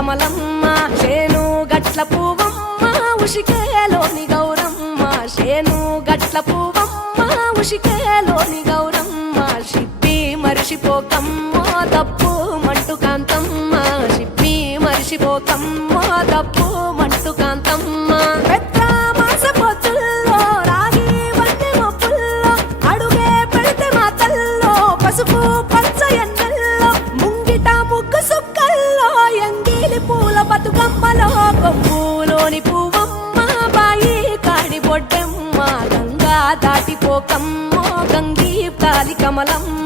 కమలమ్మ చేను గట్ల పువ్వమ్మ ఉషికేలోని గౌరమ్మ చేను గట్ల పువ్వమ్మ ఉషికేలోని గౌరమ్మ షిప్పి మరిషిపోకమ్మ తప్పు మంటు కాంతమ్మ షిప్పి మరిషిపోకమ్మ తప్పు మంటు కాంతమ్మ పసుపు పచ్చ ఎన్నెల్లో ముంగిట ముగ్గు సుక్కల్లో ఎంగిలి పూల బతుకమ్మలో కొమ్ములోని పువ్వమ్మ బాయి కాడి బొడ్డెమ్మ గంగా దాటిపోకమ్మ గంగీ కాలి కమలమ్మ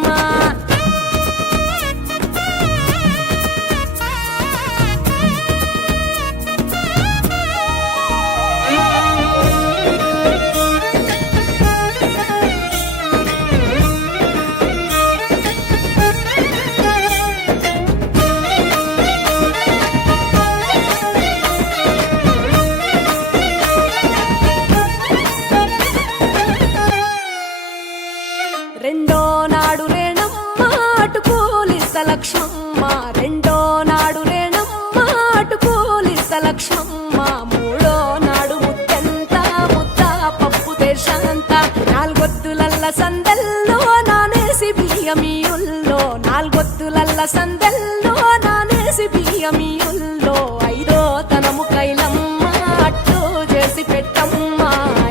రెండో నాడు రేణమ్మ అటుకూలిస్త లక్ష్మమ్మ రెండో నాడు రేణమ్మ అటుకూలిస్త లక్ష్మమ్మ మూడో నాడు ముత్తెంత ముద్ద పప్పు దేశంత నాలుగొత్తులల్ల సందెల్లో నానేసి బియ్యమియుల్లో నాలుగొత్తులల్ల సందెల్లో నానేసి బియ్యమియుల్లో ఐదో తనము కైలమ్మ అట్టు చేసి పెట్టమ్మ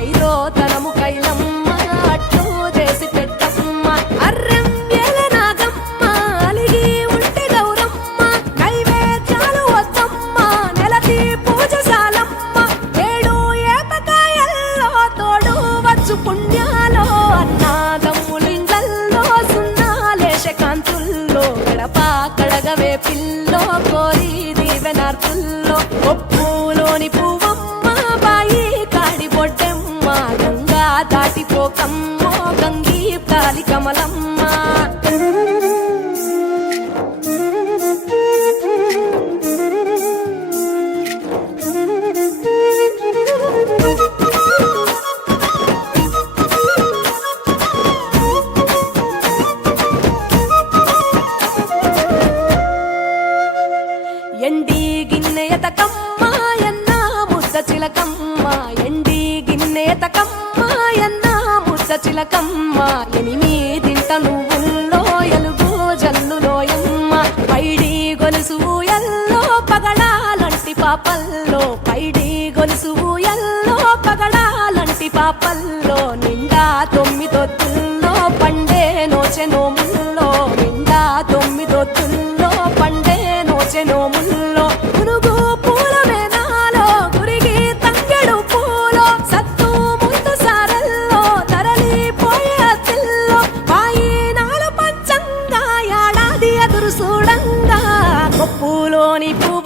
ఐదో తనము కైలమ్మ అట్టు చేసి పుణ్యాలో అన్నాదమ్ములింగల్లో సున్నాలేశ కాంతుల్లో గడప కడగవే పిల్లో కోరి దీవెనార్తుల్లో ఒప్పులోని పువ్వమ్మ బాయి కాడి బొడ్డెమ్మ గంగా దాటిపోకమ్మ గంగీ కాలి కమలమ్మ ఎండి గిన్నెయతకమ్మ ఎన్న ముద్ద చిలకమ్మ ఎండి గిన్నెయతకమ్మ ఎన్న ముద్ద చిలకమ్మ ఎనిమిదింట నువ్వుల్లో ఎలుగు జల్లులోయమ్మ పైడి గొలుసు ఎల్లో పగడాలంటి పాపల్లో పైడి గొలుసు ఎల్లో పగడాలంటి పాపల్లో నిండా తొమ్మిదొత్తుల్లో పండే నోచె నోముల్లో నిండా తొమ్మిదొత్తుల్లో పండే నోచె నోముల్లో పునుగు పూల మేనాలో గురిగి తంగెడు పూలో సత్తు ముందు సారల్లో తరలిపోయే అతిల్లో పాయి నాలు పంచంగా ఏడాది ఎదురు చూడంగా కొప్పులోని పువ్వు